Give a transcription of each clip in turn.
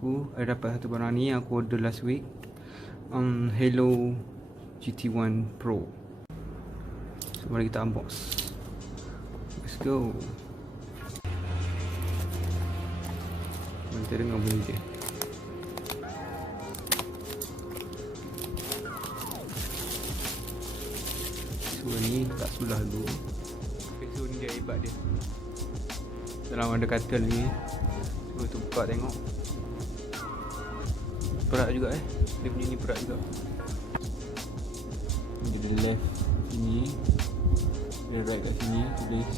aku ada dapat satu barang ni yang aku order last week. Haylou GT1 Pro. So mari kita unbox. Let's go. Nanti dengar bunyi dia. So ni tak sulah dulu. Okay, so ni dia earbud dia. Dalam ada katil lagi. So tu buka tengok. Berat juga dia punya ni berat juga. Dia ada left sini, ada right kat sini tulis.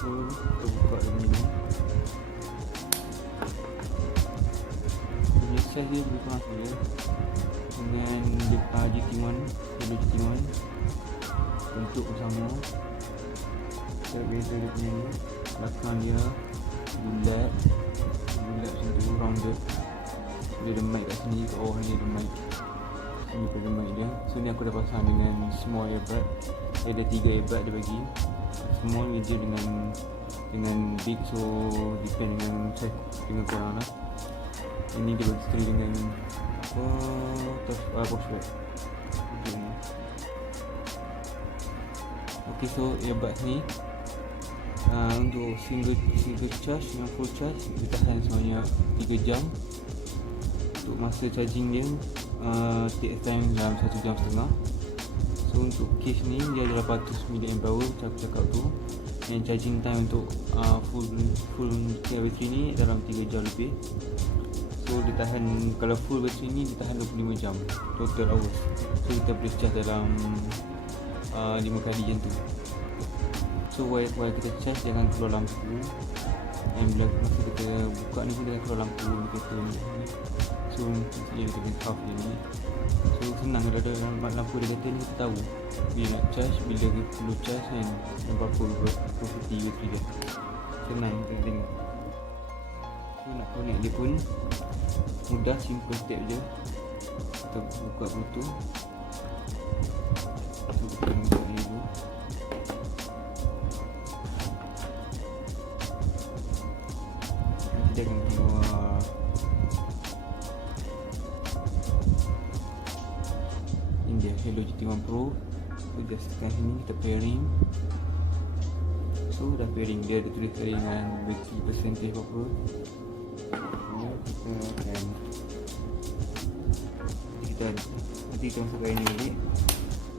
So kita buka dia punya ni. Punya size dia lebih kurang sama dengan GT1, Haylou GT1. Bentuk pun sama. Kita beza dia punya ni. Belakang dia bulat macam tu, rounded. Dia ada mic kat sini, kat bawah ni ada mic. Sini pun ada mic dia. So ni aku dah pasang dengan small earbud. Dia ada 3 earbud dia bagi. Small, medium dengan big. So depend dengan size dengan korang lah. Ini dia bagi sekali dengan poket. Okay, so earbuds ni untuk single charge dengan full charge dia tahan sebanyak 3 jam. Untuk masa charging dia take time dalam 1 jam setengah. So untuk case ni dia ada 800 mAh macam aku cakap tu. Yang charging time untuk full battery ni dalam 3 jam lebih. So dia tahan, kalau full battery ni dia tahan 25 jam total hours. So kita boleh charge dalam 5 kali macam tu. So while kita charge jangan keluar lampu. Dan bila masa kita buka ni pun jangan keluar lampu indikator ni. So dia kena off dia ni. So senang kalau ada lampu indikator ni kita tahu bila nak charge, bila kita perlu charge kan, berapa capacity bateri dia. Senang kita tengok. So nak connect dia pun mudah, simple step je. Kita buka bluetooth. So kita buka ni dulu. Nanti dia akan keluar ini dia Haylou GT1 Pro. So just tekan sini, kita pairing. So dah pairing, dia ada tulis dengan battery percentage apa. Nanti kita masukkan ini balik.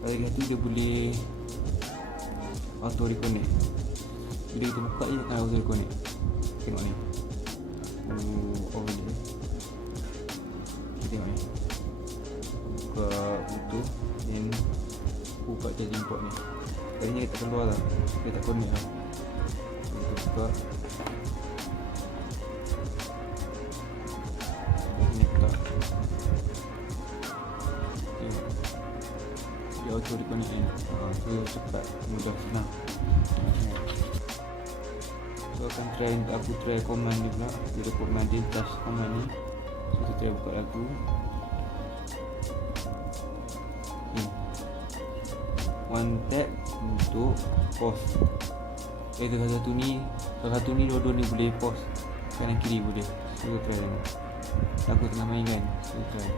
Kalau dia tu dia boleh auto reconnect. Bila kita buka dia akan auto reconnect. Tengok ni. Over dia. Kita tengok ni. Buka bluetooth dan buka charging port ni. Tadinya dia tak keluar lah. Dia tak connect lah. Kita buka. Dia auto reconnect kan. So cepat, mudah, senang. So aku try command ni pula. Dia ada command dia, touch command ni. So kita try buka lagu. One tap untuk pause. Salah satu ni dua-dua ni boleh pause. Kanan kiri boleh. So try tengok. Lagu tengah main kan. So try.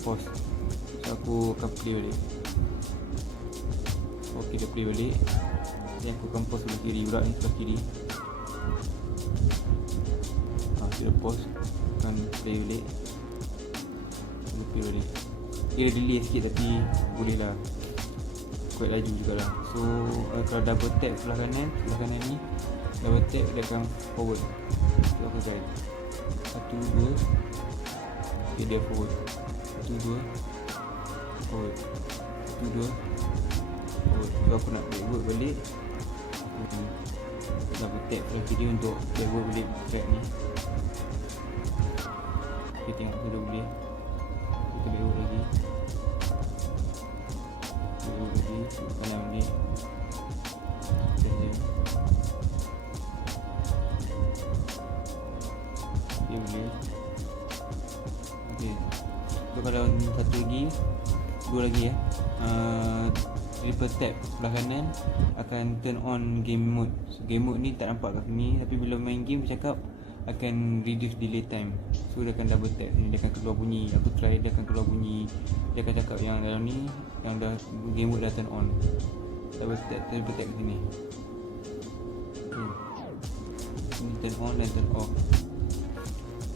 Pause. So aku akan play balik. Ok, dia play balik. Then aku akan pause sebelah kiri. Urat ni sebelah kiri. Dia pause. Akan play balik. Dia play balik. Dia delay sikit tapi boleh lah. Kuat laju jugalah. So kalau double tap sebelah kanan ni, double tap dia akan forward. So aku guide 1, 2. Okay, dia forward. 1, 2 forward. 1, 2 forward. So aku nak backward balik. Aku nak tap dalam video untuk backward balik track ni. Okay, tengok aku dah boleh. Kita backward lagi. Backward lagi. Kanan balik. Test je. Okay, boleh. Okay. So kalau satu lagi, dua lagi triple tap sebelah kanan akan turn on game mode. So game mode ni tak nampak kat sini, tapi bila main game bercakap akan reduce delay time. So dia akan double tap sini, dia akan keluar bunyi. Aku try, dia akan keluar bunyi. Dia akan cakap yang dalam ni, yang dah game mode dah turn on. Double tap kat sini. Ini turn on dan turn off.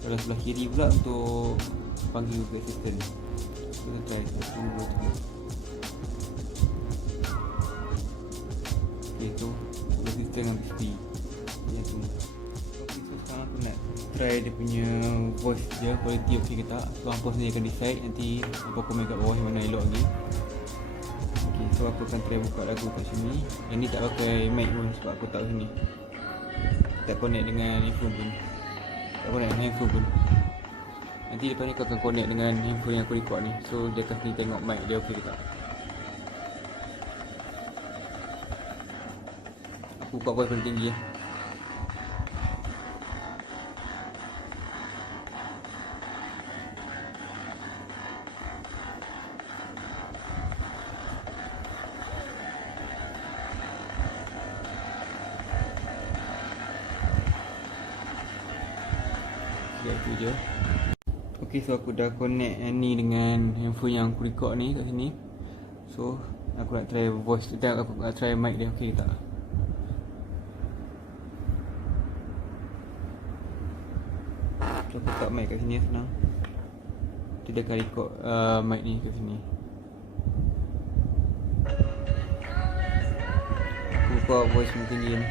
Kalau sebelah kiri pula untuk panggil Google Assistant. Kita try 1, 2, 3. Okay, tu Google Assistant dengan display. Yang tu. Okay, so sekarang aku nak try dia punya voice dia, quality okay ke tak. So hampa sendiri akan decide, nanti hampa komen kat bawah yang mana elok lagi. Okay, so aku akan try buka lagu kat sini. Yang ni tak pakai mic pun sebab aku tak sini. Tak connect dengan handphone pun. Tak connect dengan handphone pun. Nanti lepas ni aku akan connect dengan handphone yang aku record ni. So dia akan sendiri tengok mic dia okey ke tak. Aku buka voice paling tinggi lah. Itu je. Okay, so aku dah connect yang ni dengan handphone yang aku record ni kat sini. So aku nak try voice dia, aku nak try mic dia okey ke tak. So aku letak mic kat sini senang. Dia akan record mic ni kat sini. Aku buka voice mungkin dia ni.